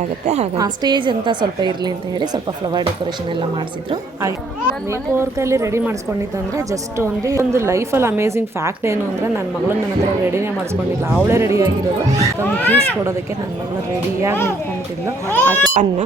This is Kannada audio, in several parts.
ಆಗುತ್ತೆ ಹಾಗಾಗಿ. ಸ್ಟೇಜ್ ಅಂತ ಸ್ವಲ್ಪ ಇರಲಿ ಅಂತ ಹೇಳಿ ಸ್ವಲ್ಪ ಫ್ಲವರ್ ಡೆಕೋರೇಷನ್ ಎಲ್ಲ ಮಾಡಿಸಿದ್ರು. ಮೇಕ್ ಓವರ್ಕಲ್ಲಿ ರೆಡಿ ಮಾಡಿಸ್ಕೊಂಡಿದ್ದು ಅಂದರೆ ಜಸ್ಟ್ ಒಂದು ಒಂದು ಲೈಫಲ್ಲಿ ಅಮೇಝಿಂಗ್ ಫ್ಯಾಕ್ಟ್ ಏನು ಅಂದರೆ ನನ್ನ ಮಗಳು ನನ್ನ ಹತ್ರ ರೆಡಿನೇ ಮಾಡಿಸ್ಕೊಂಡಿಲ್ಲ ಅವಳೇ ರೆಡಿ ಆಗಿರೋದು. ತಮ್ಮ ಜ್ಯೂಸ್ ಕೊಡೋದಕ್ಕೆ ನನ್ನ ಮಗಳು ರೆಡಿಯಾಗಿ ನಿಂತ್ಕೊಂಡಿದ್ಲು. ಅನ್ನ,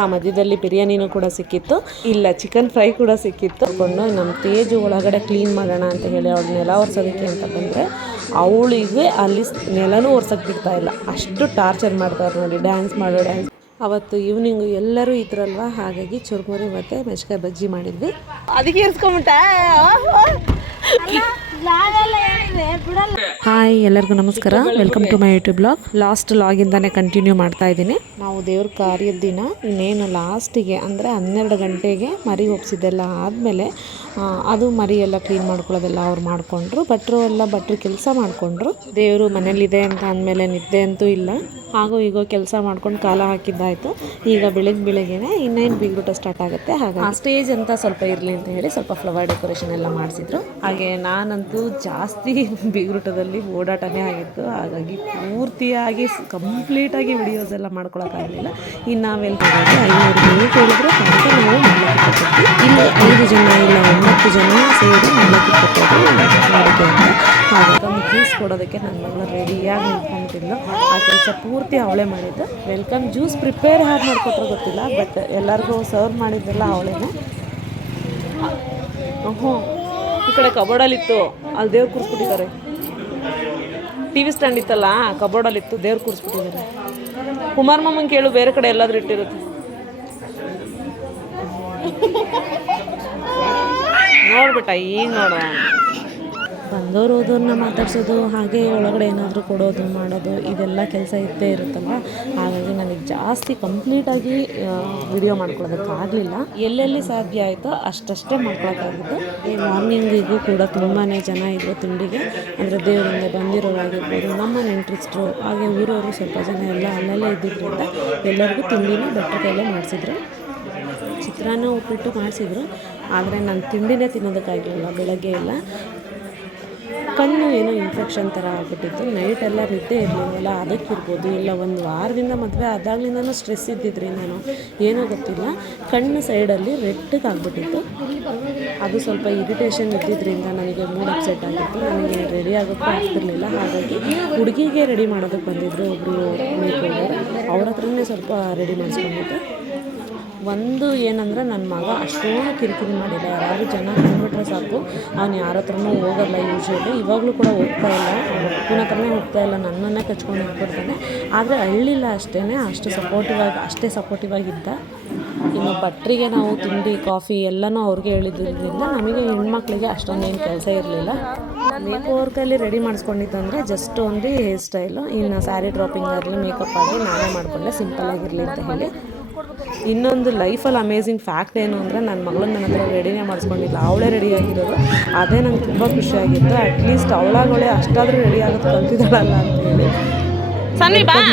ಆ ಮಧ್ಯದಲ್ಲಿ ಬಿರಿಯಾನಿನೂ ಕೂಡ ಸಿಕ್ಕಿತ್ತು. ಇಲ್ಲ ಚಿಕನ್ ಫ್ರೈ ಕೂಡ ಸಿಕ್ಕಿತ್ತು. ಕೊಂಡು ನಮ್ಮ ತೇಜು ಒಳಗಡೆ ಕ್ಲೀನ್ ಮಾಡೋಣ ಅಂತ ಹೇಳಿ ಅವ್ರನ್ನೆಲ್ಲ ಅವ್ರ ಒರೆಸೋದಕ್ಕೆ ಅಂತ ಬಂದರೆ ಅವಳಿಗೆ ಅಲ್ಲಿ ನೆಲನೂ ಒರ್ಸೋಕ್ಕೆ ಬಿಡ್ತಾ ಇಲ್ಲ. ಅಷ್ಟು ಟಾರ್ಚರ್ ಮಾಡ್ತಾರೆ ನೋಡಿ ಡ್ಯಾನ್ಸ್ ಮಾಡೋ ಡ್ಯಾನ್ಸ್. ಅವತ್ತು ಈವ್ನಿಂಗು ಎಲ್ಲರೂ ಇದ್ರಲ್ವ? ಹಾಗಾಗಿ ಚುರುಮುರಿ ಮತ್ತೆ ಮೆಣಸಿಕಾಯಿ ಬಜ್ಜಿ ಮಾಡಿದ್ವಿ. ಅದಕ್ಕೆ ಇರ್ಸ್ಕೊಂಬಿಟ್ಟ ಹಾಯ್ ಎಲ್ಲರಿಗೂ ನಮಸ್ಕಾರ. Welcome to my YouTube blog last ಲಾಗಿಂದಾನೆ continue ಮಾಡ್ತಾ ಇದ್ದೀನಿ. ನಾವು ದೇವ್ರ ಕಾರ್ಯದ ದಿನ ಇನ್ನೇನು ಲಾಸ್ಟಿಗೆ ಅಂದರೆ ಹನ್ನೆರಡು ಗಂಟೆಗೆ ಮರಿ ಒಪ್ಸಿದ್ದೆಲ್ಲ ಆದಮೇಲೆ ಅದು ಮರಿ ಎಲ್ಲ ಕ್ಲೀನ್ ಮಾಡ್ಕೊಳ್ಳೋದೆಲ್ಲ ಅವ್ರು ಮಾಡಿಕೊಂಡ್ರು. ಭಟ್ರು ಎಲ್ಲ ಭಟ್ರು ಕೆಲಸ ಮಾಡಿಕೊಂಡ್ರು. ದೇವರು ಮನೇಲಿದೆ ಅಂತ ಅಂದಮೇಲೆ ನಿದ್ದೆ ಅಂತೂ ಇಲ್ಲ. ಹಾಗೂ ಈಗ ಕೆಲಸ ಮಾಡ್ಕೊಂಡು ಕಾಲ ಹಾಕಿದ್ದಾಯಿತು. ಈಗ ಬೆಳಗ್ಗೆ ಬೆಳಗ್ಗೆನೆ ಇನ್ನೇನು ಬೀಗ್ರೂಟ ಸ್ಟಾರ್ಟ್ ಆಗುತ್ತೆ. ಹಾಗೆ ಸ್ಟೇಜ್ ಅಂತ ಸ್ವಲ್ಪ ಇರಲಿ ಅಂತ ಹೇಳಿ ಸ್ವಲ್ಪ ಫ್ಲವರ್ ಡೆಕೋರೇಷನ್ ಎಲ್ಲ ಮಾಡಿಸಿದ್ರು. ಹಾಗೆ ನಾನಂತೂ ಜಾಸ್ತಿ ಬೀಗ್ರೂಟದಲ್ಲಿ ಓಡಾಟನೇ ಆಗಿತ್ತು. ಹಾಗಾಗಿ ಪೂರ್ತಿಯಾಗಿ ಕಂಪ್ಲೀಟಾಗಿ ವಿಡಿಯೋಸ್ ಎಲ್ಲ ಮಾಡ್ಕೊಳಕ್ಕಾಗಲಿಲ್ಲ ಇನ್ನು ನಾವೆಲ್ಲ ಐನೂರು ಜನ ಕೇಳಿದ್ರೆ ಅಂತ ನಾವು ಮಾಡಿ ಇಲ್ಲಿ ಐದು ಜನ ಇಲ್ಲ, ಒಂಬತ್ತು ಜನ ಸೇರಿ ಮಾಡ್ಲಿಕ್ಕೆ ಅಂತ. ತಮ್ಮ ಜ್ಯೂಸ್ ಕೊಡೋದಕ್ಕೆ ನನ್ನ ಮಗಳು ರೆಡಿಯಾಗಿ ನಿಂತ್ಕೊಂಡ್ತಿದ್ಲು ಆ ಕೆಲಸ ಪೂರ್ತಿ ಅವಳೇ ಮಾಡಿದ್ದು. ವೆಲ್ಕಮ್ ಜ್ಯೂಸ್ ಪ್ರಿಪೇರ್ ಹಾಗೆ ಮಾಡ್ಕೊಟ್ರೆ ಗೊತ್ತಿಲ್ಲ ಬಟ್ ಎಲ್ಲರಿಗೂ ಸರ್ವ್ ಮಾಡಿದ್ದೆಲ್ಲ ಅವಳೇನೆ. ಹ್ಞೂ ಕಡೆ ಕಬೋರ್ಡಲ್ಲಿತ್ತು. ಅಲ್ಲಿ ದೇವ್ರು ಕೂರಿಸ್ಬಿಟ್ಟಿದ್ದಾರೆ. ಟಿ ವಿ ಸ್ಟ್ಯಾಂಡ್ ಇತ್ತಲ್ಲ, ಕಬೋರ್ಡಲ್ಲಿತ್ತು, ದೇವ್ರು ಕೂರಿಸ್ಬಿಟ್ಟಿದ್ದಾರೆ. ಕುಮಾರ್ ಮಾಮನ್ ಕೇಳು, ಬೇರೆ ಕಡೆ ಎಲ್ಲಾದ್ರೂ ಇಟ್ಟಿರುತ್ತೆ. ನೋಡ್ಬಿಟ್ಟ, ಈಗ ನೋಡ. ಬಂದವರು ಹೋದವ್ರನ್ನ ಮಾತಾಡ್ಸೋದು, ಹಾಗೆ ಒಳಗಡೆ ಏನಾದರೂ ಕೊಡೋದು, ಮಾಡೋದು, ಇದೆಲ್ಲ ಕೆಲಸ ಇದ್ದೇ ಇರುತ್ತಲ್ಲ ಹಾಗಾಗಿ ನನಗೆ ಜಾಸ್ತಿ ಕಂಪ್ಲೀಟಾಗಿ ವಿಡಿಯೋ ಮಾಡ್ಕೊಳ್ಳೋದಕ್ಕಾಗಲಿಲ್ಲ ಎಲ್ಲೆಲ್ಲಿ ಸಾಧ್ಯ ಆಯಿತೋ ಅಷ್ಟಷ್ಟೇ ಮಾಡ್ಕೊಳಕ್ಕಾಗಿತ್ತು. ಈ ಮಾರ್ನಿಂಗಿಗೂ ಕೂಡ ತುಂಬಾ ಜನ ಇದ್ದರು ತಿಂಡಿಗೆ ಅಂದರೆ ದೇವರಿಂದ ಬಂದಿರೋರಾಗಿರ್ಬೋದು ನಮ್ಮ ನೆಂಟ್ರಿಸ್ಟ್ರು, ಹಾಗೆ ಊರವರು ಸ್ವಲ್ಪ ಜನ ಎಲ್ಲ ಅಲ್ಲಲ್ಲೇ ಇದ್ದಿದ್ದರಿಂದ ಎಲ್ಲರಿಗೂ ತಿಂಡಿನ ಬೆಟ್ರ ಕೈಲೇ ಮಾಡಿಸಿದ್ರು. ಚಿತ್ರಾನ್ನ ಉಪ್ಪಿಟ್ಟು ಮಾಡಿಸಿದ್ರು. ಆದರೆ ನಾನು ತಿಂಡಿನೇ ತಿನ್ನೋದಕ್ಕಾಗಲಿಲ್ಲ, ಬೆಳಗ್ಗೆ ಎಲ್ಲ. ಕಣ್ಣು ಏನೋ ಇನ್ಫೆಕ್ಷನ್ ಥರ ಆಗ್ಬಿಟ್ಟಿತ್ತು. ನೈಟೆಲ್ಲ ನಿದ್ದೆ ಇರಲಿಲ್ಲ ಅದಕ್ಕಿರ್ಬೋದು. ಇಲ್ಲ, ಒಂದು ವಾರದಿಂದ ಮದುವೆ ಆದಾಗ್ಲಿಂದನೂ ಸ್ಟ್ರೆಸ್ ಇದ್ದಿದ್ರಿ ನಾನು. ಏನೋ ಗೊತ್ತಿಲ್ಲ. ಕಣ್ಣು ಸೈಡಲ್ಲಿ ರೆಡ್ಗೆ ಆಗ್ಬಿಟ್ಟಿತ್ತು. ಅದು ಸ್ವಲ್ಪ ಇರಿಟೇಷನ್ ಇದ್ದಿದ್ದರಿಂದ ನನಗೆ ಮೂಡ್ ಅಪ್ಸೆಟ್ ಆಗಿತ್ತು. ನನಗೆ ರೆಡಿ ಆಗೋಕ್ಕೂ ಆಗ್ತಿರ್ಲಿಲ್ಲ. ಹಾಗಾಗಿ ಹುಡುಗಿಗೆ ರೆಡಿ ಮಾಡೋದಕ್ಕೆ ಬಂದಿದ್ದರು ಒಬ್ಬರು ಮೇಕೋರು ಅವ್ರ ಹತ್ರನೇ ಸ್ವಲ್ಪ ರೆಡಿ ಮಾಡಿಸ್ಕೊಂಡಿದ್ದೆ ಒಂದು ಏನಂದ್ರೆ ನನ್ನ ಮಗ ಅಷ್ಟೊಂದು ಕಿರಿಕಿರಿ ಮಾಡಿಲ್ಲ. ಯಾರಾದರೂ ಜನ ಕಂಡುಬಿಟ್ರೆ ಸಾಕು. ಅವ್ನು ಯಾರ ಹತ್ರನೂ ಹೋಗಲ್ಲ ಯೂಶ್ವಲಿ ಇವಾಗಲೂ ಕೂಡ ಹೋಗ್ತಾ ಇಲ್ಲ. ಅಪ್ಪನ ಹತ್ರನೇ ಹೋಗ್ತಾ ಇಲ್ಲ. ನನ್ನನ್ನೇ ಕಚ್ಕೊಂಡು ಹೋಗ್ಬಿಡ್ತಾನೆ. ಆದರೆ ಹಳ್ಳಿಲ್ಲ ಅಷ್ಟೇ ಅಷ್ಟು ಸಪೋರ್ಟಿವ್ ಆಗಿ, ಅಷ್ಟೇ ಸಪೋರ್ಟಿವ್ ಆಗಿದ್ದ. ಇನ್ನು ಭಟ್ರಿಗೆ ನಾವು ತಿಂಡಿ ಕಾಫಿ ಎಲ್ಲನೂ ಅವ್ರಿಗೆ ಹೇಳಿದ್ರಿಂದ ನಮಗೆ ಹೆಣ್ಮಕ್ಳಿಗೆ ಅಷ್ಟೊಂದೇನು ಕೆಲಸ ಇರಲಿಲ್ಲ. ಮೇಕ್ ಓವರ್ಕಲ್ಲಿ ರೆಡಿ ಮಾಡಿಸ್ಕೊಂಡಿದ್ದು ಅಂದರೆ ಜಸ್ಟ್ ಒಂದು ಹೇರ್ ಸ್ಟೈಲು ಇನ್ನು ಸ್ಯಾರಿ ಡ್ರಾಪಿಂಗ್ ಆಗಲಿ ಮೇಕಪ್ ಆಗಲಿ ನಾನೇ ಮಾಡಿಕೊಂಡೆ. ಸಿಂಪಲ್ ಆಗಿರಲಿ ಅಂತ ಹೇಳಿ. ಇನ್ನೊಂದು ಲೈಫಲ್ಲಿ ಅಮೇಝಿಂಗ್ ಫ್ಯಾಕ್ಟ್ ಏನು ಅಂದರೆ ನನ್ನ ಮಗಳನ್ನ ನನ್ನ ಹತ್ರ ರೆಡಿನೇ ಮಾಡಿಸ್ಕೊಂಡಿಲ್ಲ ಅವಳೇ ರೆಡಿ ಆಗಿರೋದು. ಅದೇ ನಂಗೆ ತುಂಬ ಖುಷಿಯಾಗಿತ್ತು ಅಟ್ಲೀಸ್ಟ್ ಅವಳಾಗಳೇ ಅಷ್ಟಾದರೂ ರೆಡಿ ಆಗೋದು ಕಲ್ತಿದ್ದಾಳಲ್ಲ ಅಂತ ಹೇಳಿ.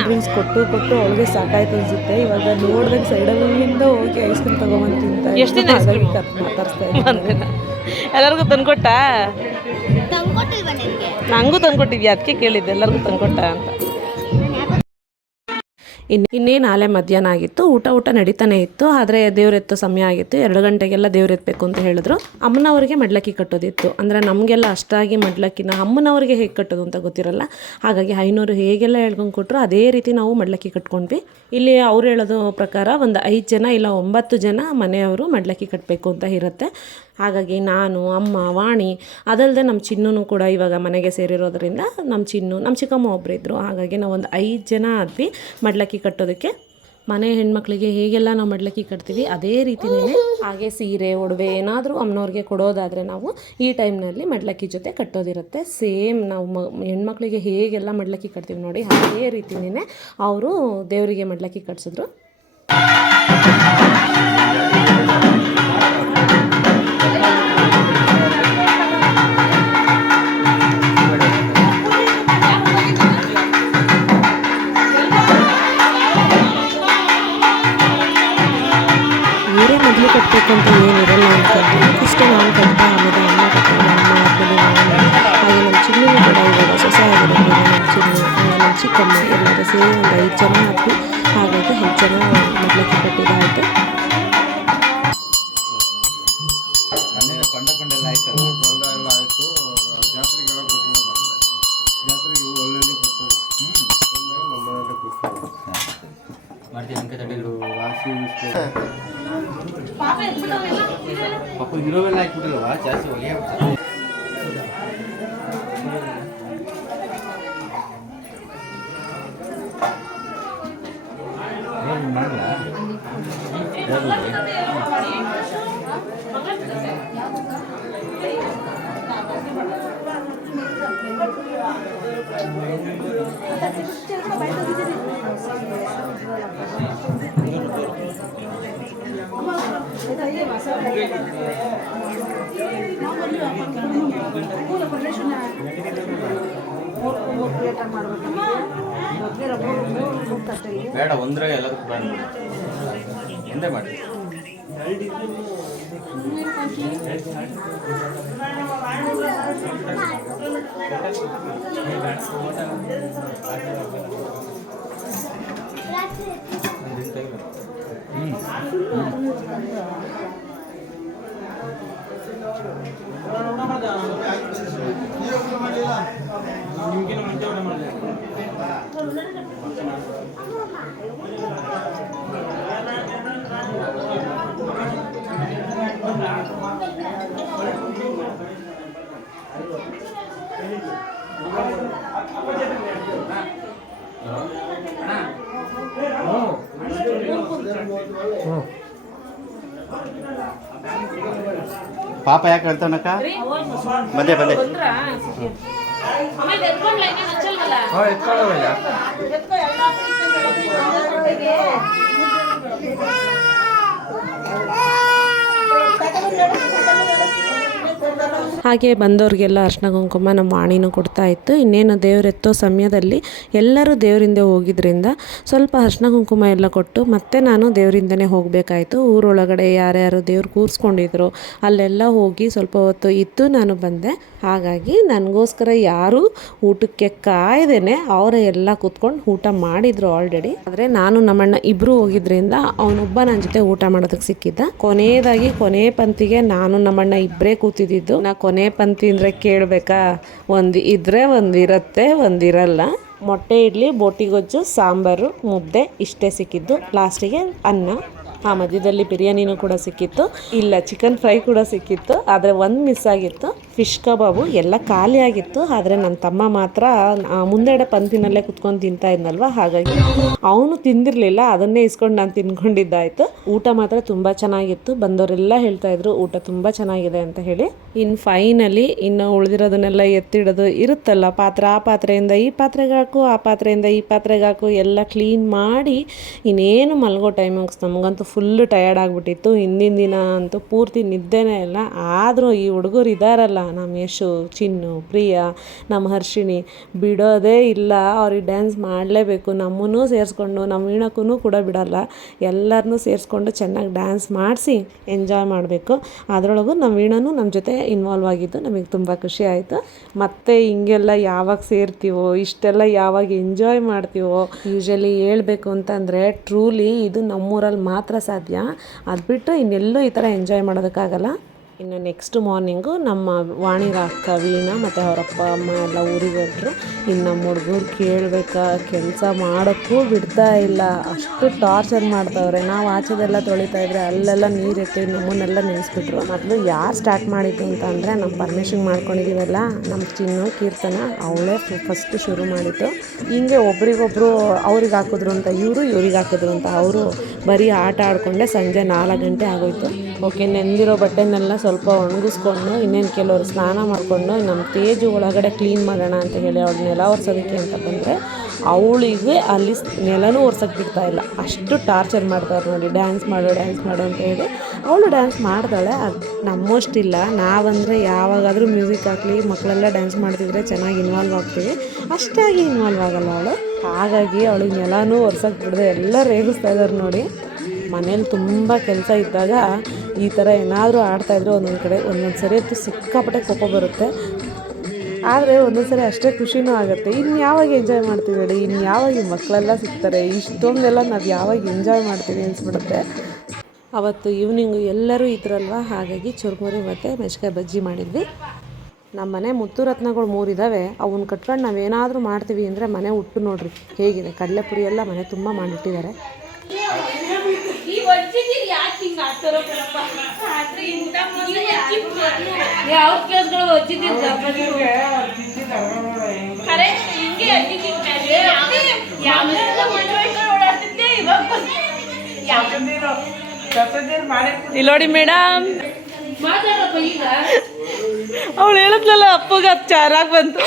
ಡ್ರಿಂಕ್ಸ್ ಕೊಟ್ಟು ಕೊಟ್ಟು ಅವಳಿಗೆ ಸಾಕಾಯ್ತು ಅನ್ಸುತ್ತೆ. ಇವಾಗ ನೋಡ್ದಾಗ ಸೈಡಲ್ಲಿಂದ ಹೋಗಿ ಐಸ್ ಕ್ರೀಮ್ ತಗೊಂಬಂದು ತಿಂತಾ ಎಷ್ಟು ಮಾತಾಡ್ಸ್ತಾ ಇದ್ದೀನಿ. ಎಲ್ಲರಿಗೂ ತಂದ್ಕೊಟ್ಟ? ನಂಗೂ ತಂದ್ಕೊಟ್ಟಿದ್ಯಾ? ಅದಕ್ಕೆ ಕೇಳಿದ್ದೆ. ಎಲ್ಲರಿಗೂ ತಂದ್ಕೊಟ್ಟ ಅಂತ. ಇನ್ನು ಇನ್ನೇನು ಆಲೆ ಮಧ್ಯಾಹ್ನ ಆಗಿತ್ತು. ಊಟ ಊಟ ನಡೀತಾನೆ ಇತ್ತು. ಆದರೆ ದೇವ್ರೆತ್ತೋ ಸಮಯ ಆಗಿತ್ತು. ಎರಡು ಗಂಟೆಗೆಲ್ಲ ದೇವ್ರೆತ್ತಬೇಕು ಅಂತ ಹೇಳಿದ್ರು. ಅಮ್ಮನವರಿಗೆ ಮಡ್ಲಕ್ಕಿ ಕಟ್ಟೋದಿತ್ತು. ಅಂದರೆ ನಮಗೆಲ್ಲ ಅಷ್ಟಾಗಿ ಮಡ್ಲಕ್ಕಿನ ಅಮ್ಮನವರಿಗೆ ಹೇಗೆ ಕಟ್ಟೋದು ಅಂತ ಗೊತ್ತಿರಲ್ಲ. ಹಾಗಾಗಿ ಐನೂರು ಹೇಗೆಲ್ಲ ಹೇಳ್ಕೊಂಡು ಕೊಟ್ಟರು ಅದೇ ರೀತಿ ನಾವು ಮಡ್ಲಕ್ಕಿ ಕಟ್ಕೊಂಡ್ವಿ. ಇಲ್ಲಿ ಅವ್ರು ಹೇಳೋದು ಪ್ರಕಾರ ಒಂದು ಐದು ಜನ ಇಲ್ಲ ಒಂಬತ್ತು ಜನ ಮನೆಯವರು ಮಡ್ಲಕ್ಕಿ ಕಟ್ಟಬೇಕು ಅಂತ ಇರುತ್ತೆ. ಹಾಗಾಗಿ ನಾನು, ಅಮ್ಮ, ವಾಣಿ ಅದಲ್ಲದೆ ನಮ್ಮ ಚಿನ್ನೂ ಕೂಡ ಇವಾಗ ಮನೆಗೆ ಸೇರಿರೋದ್ರಿಂದ ನಮ್ಮ ಚಿನ್ನು, ನಮ್ಮ ಚಿಕ್ಕಮ್ಮ ಒಬ್ಬರು ಇದ್ದರು ಹಾಗಾಗಿ ನಾವು ಒಂದು ಐದು ಜನ ಆದ್ವಿ ಮಡ್ಲಕ್ಕಿ ಕಟ್ಟೋದಕ್ಕೆ. ಮನೆ ಹೆಣ್ಮಕ್ಳಿಗೆ ಹೇಗೆಲ್ಲ ನಾವು ಮಡ್ಲಕ್ಕಿ ಕಟ್ತೀವಿ, ಅದೇ ರೀತಿಯೇ ಹಾಗೆ ಸೀರೆ, ಒಡವೆ ಏನಾದರೂ ಅಮ್ಮನವ್ರಿಗೆ ಕೊಡೋದಾದರೆ ನಾವು ಈ ಟೈಮ್ನಲ್ಲಿ ಮಡ್ಲಕ್ಕಿ ಜೊತೆ ಕಟ್ಟೋದಿರುತ್ತೆ. ಸೇಮ್ ನಾವು ಮ, ಹೆಣ್ಮಕ್ಳಿಗೆ ಹೇಗೆಲ್ಲ ಮಡ್ಲಕ್ಕಿ ಕಟ್ತೀವಿ ನೋಡಿ, ಅದೇ ರೀತಿಯೇ ಅವರು ದೇವರಿಗೆ ಮಡ್ಲಕ್ಕಿ ಕಟ್ಸಿದ್ರು. ಇವರೇ ಏನಿರಲ್ಲ ಅಂತ ಫಸ್ಟ್ ನಾನು ಕಟ್ಟ ಆಮೇಲೆ ಅಮ್ಮ ಕಟ್ಟೋಣ ಅಮ್ಮ ಆದಮೇಲೆ ನಾನು ಹಾಗೆ ನಮ್ಮ ಚಿನ್ನು ಕೂಡ ಇವಾಗ ಸೊಸೆ ಆಗಿರೋದ್ರಿಂದ ನಮ್ಮ ಚಿನ್ನು ನಮ್ಮ ಚಿಕ್ಕಮ್ಮ ಎಲ್ಲರೂ ಸೇರಿ ಒಂದು ಐದು ಜನ ಆದ್ವಿ ಹಾಗಾಗಿ ಹೆಚ್ಚು ಜನ ಮಡ್ಲಕ್ಕಿ ಕಟ್ಟಿದಾಯಿತು. ಕೊಂಡ ಕೊಂಡೆಲ್ಲ ಆಯ್ತಲ್ಲ ಬಂದ ಎಲ್ಲ ಆಯಿತು ಜಾತ್ರೆಗೆಲ್ಲ ಕೊಟ್ಟು ಜಾತ್ರೆಗೆ ಒಳ್ಳೊಳ್ಳೆ ಬರ್ತದೆ ಬಂದಾಗ ನಮ್ಮ ಮನೆಯಲ್ಲೇ ಕೂತ್ಕೊಂಡು ಮಾಡ್ತೀನಿ ಅಂಕ ತಡೆಗಳು ರಾಶಿ ವಿಸ್ತಾರ ಪಾಪ ಇರೋವೆಲ್ಲ ಹಾಕ್ಬಿಟ್ಟಿಲ್ವಾ ಜಾಸ್ತಿ ಹೊಗೆ ಬೇಡ ಒಂದ್ರಾಗ ಎಲ್ಲದಕ್ಕೂ ಬೇಡ ಒಂದೇ ಮಾಡಿ ಪಾಪ ಯಾಕೆ ಹೇಳ್ತಾನಕ್ಕ ಬಂದೆ ಬಂದೆ. ಹಾಗೆ ಬಂದವ್ರಿಗೆಲ್ಲ ಅರ್ಶಿನ ಕುಂಕುಮ ನಮ್ಮ ವಾಣಿನೂ ಕೊಡ್ತಾ ಇತ್ತು. ಇನ್ನೇನು ದೇವರೆತ್ತೋ ಸಮಯದಲ್ಲಿ ಎಲ್ಲರೂ ದೇವರಿಂದ ಹೋಗಿದ್ದರಿಂದ ಸ್ವಲ್ಪ ಅರ್ಶಿನ ಕುಂಕುಮ ಎಲ್ಲ ಕೊಟ್ಟು ಮತ್ತೆ ನಾನು ದೇವರಿಂದನೇ ಹೋಗಬೇಕಾಯ್ತು. ಊರೊಳಗಡೆ ಯಾರ್ಯಾರು ದೇವ್ರು ಕೂರಿಸ್ಕೊಂಡಿದ್ರು ಅಲ್ಲೆಲ್ಲ ಹೋಗಿ ಸ್ವಲ್ಪ ಹೊತ್ತು ಇದ್ದು ನಾನು ಬಂದೆ. ಹಾಗಾಗಿ ನನಗೋಸ್ಕರ ಯಾರು ಊಟಕ್ಕೆ ಕಾಯ್ದೇನೆ ಅವರೇ ಎಲ್ಲ ಕೂತ್ಕೊಂಡು ಊಟ ಮಾಡಿದ್ರು ಆಲ್ರೆಡಿ ಆದರೆ ನಾನು ನಮ್ಮಣ್ಣ ಇಬ್ಬರು ಹೋಗಿದ್ರಿಂದ ಅವನೊಬ್ಬ ನನ್ನ ಜೊತೆ ಊಟ ಮಾಡೋದಕ್ಕೆ ಸಿಕ್ಕಿದ್ದ. ಕೊನೆಯದಾಗಿ ಕೊನೆ ಪಂತಿಗೆ ನಾನು ನಮ್ಮಣ್ಣ ಇಬ್ಬರೇ ಕೂತಿದ್ದಿದ್ದು ನಾ ಕೊನೆ ಪಂಕ್ತಿ ಕೇಳಬೇಕಾ? ಒಂದು ಇದ್ರೆ ಒಂದು ಇರುತ್ತೆ, ಒಂದು ಇರಲ್ಲ. ಮೊಟ್ಟೆ ಇಡ್ಲಿ ಬೋಟಿ ಗೊಜ್ಜು ಸಾಂಬಾರು, ಮುದ್ದೆ ಇಷ್ಟೇ ಸಿಕ್ಕಿದ್ದು. ಲಾಸ್ಟಿಗೆ ಅನ್ನ. ಆ ಮಧ್ಯದಲ್ಲಿ ಬಿರಿಯಾನಿನೂ ಕೂಡ ಸಿಕ್ಕಿತ್ತು. ಇಲ್ಲ ಚಿಕನ್ ಫ್ರೈ ಕೂಡ ಸಿಕ್ಕಿತ್ತು. ಆದರೆ ಒಂದು ಮಿಸ್ ಆಗಿತ್ತು. ಫಿಶ್ ಕಬಾಬು ಎಲ್ಲ ಖಾಲಿ ಆಗಿತ್ತು. ಆದರೆ ನನ್ನ ತಮ್ಮ ಮಾತ್ರ ಮುಂದೆಡೆ ಪಂತಿನಲ್ಲೇ ಕುತ್ಕೊಂಡು ತಿಂತಾ ಇದ್ನಲ್ವ? ಹಾಗಾಗಿ ಅವನು ತಿಂದಿರಲಿಲ್ಲ. ಅದನ್ನೇ ಇಸ್ಕೊಂಡು ನಾನು ತಿನ್ಕೊಂಡಿದ್ದಾಯ್ತು. ಊಟ ಮಾತ್ರ ತುಂಬ ಚೆನ್ನಾಗಿತ್ತು. ಬಂದವರೆಲ್ಲ ಹೇಳ್ತಾ ಇದ್ರು, ಊಟ ತುಂಬ ಚೆನ್ನಾಗಿದೆ ಅಂತ ಹೇಳಿ. ಇನ್ನು ಫೈನಲಿ ಇನ್ನು ಉಳಿದಿರೋದನ್ನೆಲ್ಲ ಎತ್ತಿಡೋದು ಇರುತ್ತಲ್ಲ, ಪಾತ್ರೆ, ಆ ಪಾತ್ರೆಯಿಂದ ಈ ಪಾತ್ರೆಗೆ ಹಾಕು, ಆ ಪಾತ್ರೆಯಿಂದ ಈ ಪಾತ್ರೆಗೆ ಹಾಕು, ಎಲ್ಲ ಕ್ಲೀನ್ ಮಾಡಿ ಇನ್ನೇನು ಮಲಗೋ ಟೈಮಿಂಗ್ಸ್ ನಮಗಂತೂ ಫುಲ್ಲು ಟಯರ್ಡ್ ಆಗಿಬಿಟ್ಟಿತ್ತು. ಹಿಂದಿನ ದಿನ ಅಂತೂ ಪೂರ್ತಿ ನಿದ್ದೆನೇ ಇಲ್ಲ. ಆದರೂ ಈ ಹುಡುಗರು ಇದ್ದಾರಲ್ಲ ನಮ್ಮ ಯಶು, ಚಿನ್ನು, ಪ್ರಿಯಾ ನಮ್ಮ ಹರ್ಷಿಣಿ, ಬಿಡೋದೇ ಇಲ್ಲ. ಅವ್ರಿಗೆ ಡ್ಯಾನ್ಸ್ ಮಾಡಲೇಬೇಕು. ನಮ್ಮನ್ನೂ ಸೇರಿಸ್ಕೊಂಡು ನಮ್ಮ ವೀಣಕ್ಕೂ ಕೂಡ ಬಿಡಲ್ಲ. ಎಲ್ಲರನ್ನೂ ಸೇರಿಸ್ಕೊಂಡು ಚೆನ್ನಾಗಿ ಡ್ಯಾನ್ಸ್ ಮಾಡಿಸಿ ಎಂಜಾಯ್ ಮಾಡಬೇಕು. ಅದರೊಳಗೂ ನಮ್ಮ ವೀಣನೂ ನಮ್ಮ ಜೊತೆ ಇನ್ವಾಲ್ವ್ ಆಗಿದ್ದು ನಮಗೆ ತುಂಬ ಖುಷಿ ಆಯಿತು. ಮತ್ತೆ ಹಿಂಗೆಲ್ಲ ಯಾವಾಗ ಸೇರ್ತೀವೋ, ಇಷ್ಟೆಲ್ಲ ಯಾವಾಗ ಎಂಜಾಯ್ ಮಾಡ್ತೀವೋ ಯೂಶಲಿ ಹೇಳಬೇಕು ಅಂತಂದರೆ ಟ್ರೂಲಿ ಇದು ನಮ್ಮೂರಲ್ಲಿ ಮಾತ್ರ ಸಾಧ್ಯ. ಅದು ಬಿಟ್ಟು ಇನ್ನೆಲ್ಲೂ ಈ ಥರ ಎಂಜಾಯ್ ಮಾಡೋದಕ್ಕಾಗಲ್ಲ. ಇನ್ನು ನೆಕ್ಸ್ಟ್ ಮಾರ್ನಿಂಗು ನಮ್ಮ ವಾಣಿಗ ಅಕ್ಕ ವೀಣಾ ಮತ್ತು ಅವರಪ್ಪ ಅಮ್ಮ ಎಲ್ಲ ಊರಿಗೆ ಹೊರಟ್ರು ಇನ್ನು ನಮ್ಮ ಹುಡುಗರು ಕೇಳಬೇಕಾ, ಕೆಲಸ ಮಾಡೋಕ್ಕೂ ಬಿಡ್ತಾ ಇಲ್ಲ. ಅಷ್ಟು ಟಾರ್ಚರ್ ಮಾಡ್ತಾವ್ರೆ. ನಾವು ಆಚೆದೆಲ್ಲ ತೊಳಿತಾ ಇದ್ರೆ ಅಲ್ಲೆಲ್ಲ ನೀರಿಟ್ಟು ನಮ್ಮನ್ನೆಲ್ಲ ನೆನೆಸ್ಬಿಟ್ರು. ಮೊದಲು ಯಾರು ಸ್ಟಾರ್ಟ್ ಮಾಡಿದ್ದು ಅಂತ ಅಂದರೆ ನಮ್ಮ ಪರ್ಮಿಷನ್ ಮಾಡ್ಕೊಂಡಿದ್ದೀವಲ್ಲ ನಮ್ಮ ಚಿನ್ನು, ಕೀರ್ತನ, ಅವಳೇ ಫಸ್ಟ್ ಶುರು ಮಾಡಿದ್ದು. ಹಿಂಗೆ ಒಬ್ರಿಗೊಬ್ರು ಅವ್ರಿಗೆ ಹಾಕಿದ್ರು ಅಂತ, ಇವರು ಇವ್ರಿಗೆ ಹಾಕಿದ್ರು ಅಂತ, ಅವರು ಬರೀ ಆಟ ಆಡಿಕೊಂಡೆ ಸಂಜೆ ನಾಲ್ಕು ಗಂಟೆ ಆಗೋಯ್ತು. ಓಕೆ ನೆಂದಿರೋ ಬಟ್ಟೆನೆಲ್ಲ ಸ್ವಲ್ಪ ಒಣಗಿಸ್ಕೊಂಡು ಇನ್ನೇನು ಕೆಲವರು ಸ್ನಾನ ಮಾಡಿಕೊಂಡು ನಮ್ಮ ತೇಜು ಒಳಗಡೆ ಕ್ಲೀನ್ ಮಾಡೋಣ ಅಂತ ಹೇಳಿ ಅವಳು ನೆಲ ಒರೆಸೋದಕ್ಕೆ ಅಂತ ಬಂದರೆ ಅವಳಿಗೆ ಅಲ್ಲಿ ನೆಲನೂ ಒರ್ಸೋಕ್ಕೆ ಬಿಡ್ತಾ ಇಲ್ಲ. ಅಷ್ಟು ಟಾರ್ಚರ್ ಮಾಡ್ತಾರೆ ನೋಡಿ, ಡ್ಯಾನ್ಸ್ ಮಾಡು ಡ್ಯಾನ್ಸ್ ಮಾಡು ಅಂತ ಹೇಳಿ ಅವಳು ಡ್ಯಾನ್ಸ್ ಮಾಡ್ತಾಳೆ ಅದು ನಮ್ಮಷ್ಟಿಲ್ಲ ನಾವಂದರೆ ಯಾವಾಗಾದರೂ ಮ್ಯೂಸಿಕ್ ಹಾಕಲಿ, ಮಕ್ಕಳೆಲ್ಲ ಡ್ಯಾನ್ಸ್ ಮಾಡ್ತಿದ್ರೆ ಚೆನ್ನಾಗಿ ಇನ್ವಾಲ್ವ್ ಆಗ್ತೀವಿ. ಅಷ್ಟಾಗಿ ಇನ್ವಾಲ್ವ್ ಆಗಲ್ಲ ಅವಳು. ಹಾಗಾಗಿ ಅವಳಿಗೆ ನೆಲನೂ ಒರ್ಸೋಕ್ಕೆ ಬಿಡದೆ. ಎಲ್ಲ ರೇಗಿಸ್ತಾ ಇದ್ದಾರೆ ನೋಡಿ. ಮನೇಲಿ ತುಂಬ ಕೆಲಸ ಇದ್ದಾಗ ಈ ಥರ ಏನಾದರೂ ಆಡ್ತಾಯಿದ್ರೆ ಒಂದೊಂದು ಕಡೆ, ಒಂದೊಂದು ಸರಿ ಅಂತೂ ಸಿಕ್ಕಾಪಟ್ಟೆ ಕೋಪ ಬರುತ್ತೆ. ಆದರೆ ಒಂದೊಂದು ಸರಿ ಅಷ್ಟೇ ಖುಷಿನೂ ಆಗುತ್ತೆ. ಇನ್ನು ಯಾವಾಗ ಎಂಜಾಯ್ ಮಾಡ್ತೀವಿ ಹೇಳಿ? ಇನ್ನು ಯಾವಾಗ ಈ ಮಕ್ಕಳೆಲ್ಲ ಸಿಗ್ತಾರೆ? ಇಷ್ಟೊಂದೆಲ್ಲ ನಾವು ಯಾವಾಗ ಎಂಜಾಯ್ ಮಾಡ್ತೀವಿ ಅನಿಸ್ಬಿಡುತ್ತೆ. ಅವತ್ತು ಈವ್ನಿಂಗು ಎಲ್ಲರೂ ಇದ್ರಲ್ವ? ಹಾಗಾಗಿ ಚುರುಮುರಿ ಮತ್ತು ಮೆಣಸಿನ್ಕಾಯಿ ಬಜ್ಜಿ ಮಾಡಿದ್ವಿ. ನಮ್ಮ ಮನೆ ಮುತ್ತು ರತ್ನಗಳು ಮೂರಿದ್ದಾವೆ ಅವನ್ನ ಕಟ್ಕೊಂಡು ನಾವೇನಾದರೂ ಮಾಡ್ತೀವಿ ಅಂದರೆ ಮನೆ ಉಟ್ಟು ನೋಡ್ರಿ. ಹೇಗಿದೆ? ಕಡಲೆಪುರಿ ಎಲ್ಲ ಮನೆ ತುಂಬ ಮಾಡಿಟ್ಟಿದ್ದಾರೆ. ಯಾವ ಇವಾಗ ಇಲ್ಲಿ ನೋಡಿ ಮೇಡಮ್. ಅವಳು ಹೇಳಿದ್ಲಲ್ಲ ಅಪ್ಪಗ ಚಾರಾಗಿ ಬಂತು.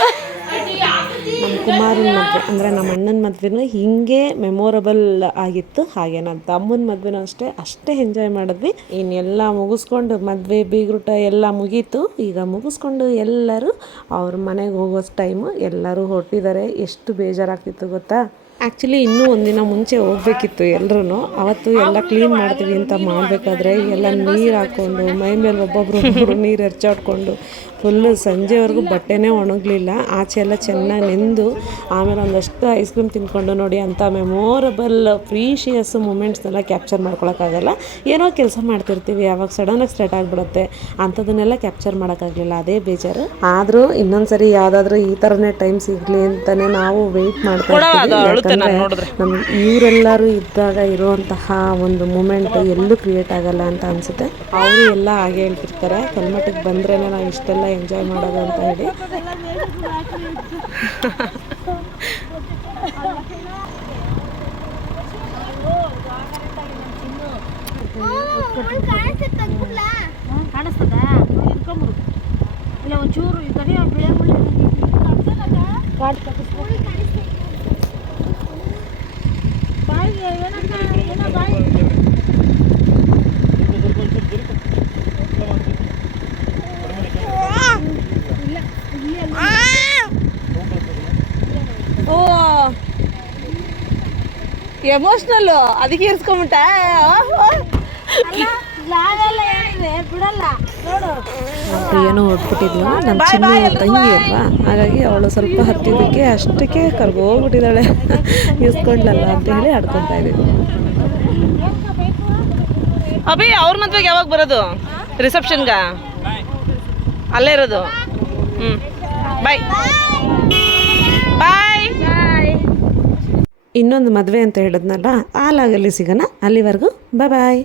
ಕುಮಾರನ ಮದುವೆ, ಅಂದರೆ ನಮ್ಮ ಅಣ್ಣನ ಮದುವೆನೂ ಹೀಗೆ ಮೆಮೊರಬಲ್ ಆಗಿತ್ತು. ಹಾಗೆ ನನ್ನ ತಮ್ಮನ ಮದುವೆನೂ ಅಷ್ಟೇ ಅಷ್ಟೇ ಎಂಜಾಯ್ ಮಾಡಿದ್ವಿ. ಇನ್ನೆಲ್ಲ ಮುಗಿಸ್ಕೊಂಡು ಮದುವೆ ಬೀಗ್ರೂಟ ಎಲ್ಲ ಮುಗೀತು. ಈಗ ಮುಗಿಸ್ಕೊಂಡು ಎಲ್ಲರೂ ಅವ್ರ ಮನೆಗೆ ಹೋಗೋ ಟೈಮು ಎಲ್ಲರೂ ಹೊರಟಿದ್ದಾರೆ. ಎಷ್ಟು ಬೇಜಾರಾಗ್ತಿತ್ತು ಗೊತ್ತಾ? ಆ್ಯಕ್ಚುಲಿ ಇನ್ನೂ ಒಂದಿನ ಮುಂಚೆ ಹೋಗ್ಬೇಕಿತ್ತು ಎಲ್ಲರೂ ಅವತ್ತು ಎಲ್ಲ ಕ್ಲೀನ್ ಮಾಡ್ತೀವಿ ಅಂತ ಮಾಡಬೇಕಾದ್ರೆ ಎಲ್ಲ ನೀರು ಹಾಕ್ಕೊಂಡು ಮೈ ಮೇಲೆ ಒಬ್ಬೊಬ್ರು ನೀರು ಎರಚಾಡ್ಕೊಂಡು ಫುಲ್ಲು ಸಂಜೆವರೆಗೂ ಬಟ್ಟೆನೇ ಒಣಗಲಿಲ್ಲ. ಆಚೆ ಎಲ್ಲ ಚೆನ್ನಾಗಿ ನೆಂದು ಆಮೇಲೆ ಒಂದಷ್ಟು ಐಸ್ ಕ್ರೀಮ್ ತಿನ್ಕೊಂಡು ನೋಡಿ ಅಂಥ ಮೆಮೊರಬಲ್ ಪ್ರೀಶಿಯಸ್ ಮೂಮೆಂಟ್ಸ್ನೆಲ್ಲ ಕ್ಯಾಪ್ಚರ್ ಮಾಡ್ಕೊಳಕ್ಕಾಗಲ್ಲ. ಏನೋ ಕೆಲಸ ಮಾಡ್ತಿರ್ತೀವಿ ಯಾವಾಗ ಸಡನ್ನಾಗಿ ಸ್ಟಾರ್ಟ್ ಆಗಿಬಿಡುತ್ತೆ ಅಂಥದನ್ನೆಲ್ಲ ಕ್ಯಾಪ್ಚರ್ ಮಾಡೋಕ್ಕಾಗಲಿಲ್ಲ. ಅದೇ ಬೇಜಾರು. ಆದರೂ ಇನ್ನೊಂದ್ಸರಿ ಯಾವುದಾದ್ರೂ ಈ ಥರನೇ ಟೈಮ್ ಸಿಗಲಿ ಅಂತಲೇ ನಾವು ವೆಯ್ಟ್ ಮಾಡ್ತಾ ಇರ್ತೀವಿ. ಯಾಕಂದರೆ ನಮ್ಮ ಇವರೆಲ್ಲರೂ ಇದ್ದಾಗ ಇರುವಂತಹ ಒಂದು ಮೂಮೆಂಟ್ ಎಲ್ಲೂ ಕ್ರಿಯೇಟ್ ಆಗಲ್ಲ ಅಂತ ಅನಿಸುತ್ತೆ. ಅವರು ಎಲ್ಲ ಹಾಗೆ ಹೇಳ್ತಿರ್ತಾರೆ. ಕಲ್ಮಟ್ಟಿಗೆ ಬಂದ್ರೇ ನಾವು ಇಷ್ಟೆಲ್ಲ ಎಂಜಾಯ್ ಮಾಡೋದು ಅಂತ ಹೇಳಿ. ಕಾಣಿಸ್ತದ? ಇಟ್ಕೊಂಬಿಡು ಇಲ್ಲ ಒಂಚೂರು ಈ ಕಡೆ ಬಿಳೆ ಬಾಯಿಗೆ ಏನಕ್ಕ ಏನೋ ಬಾಯಿ ಓ ಎಮೋಷ್ನಲ್ಲು ಅದಕ್ಕೆ ಇರ್ಸ್ಕೊಂಬಿಟ್ಟ. ಲಾವೆಲ್ಲ ಏನಿದೆ? ಬಿಡಲ್ಲ. ನೋಡು. ಏನೋ ಹೊಟ್ಬಿಟ್ಟಿದ್ಲು ನಮ್ಮ ಚಿನ್ನ ತಂಗಿ ಅಲ್ವಾ? ಹಾಗಾಗಿ ಅವಳು ಸ್ವಲ್ಪ ಹತ್ತಿದ್ದಕ್ಕೆ ಅಷ್ಟಕ್ಕೆ ಕರ್ಗೋಗ್ಬಿಟ್ಟಿದ್ದಾಳೆ. ಇಸ್ಕೊಂಡ್ಲಲ್ಲ ಅಂತ ಹೇಳಿ ಆಡ್ಕೊತಾ ಇದ್ದೀವಿ ಅಭಿ ಅವ್ರ ಮದ್ವೆಗೆ ಯಾವಾಗ ಬರೋದು? ರಿಸೆಪ್ಷನ್ಗ? ಅಲ್ಲೇ ಇರೋದು? ಹ್ಞೂ ಬಾಯ್ ಇನ್ನೊಂದು ಮದುವೆ ಅಂತ ಹೇಳಿದ್ನಲ್ಲ ಆ ಸಿಗೋಣ. ಅಲ್ಲಿವರೆಗೂ ಬಾಯ್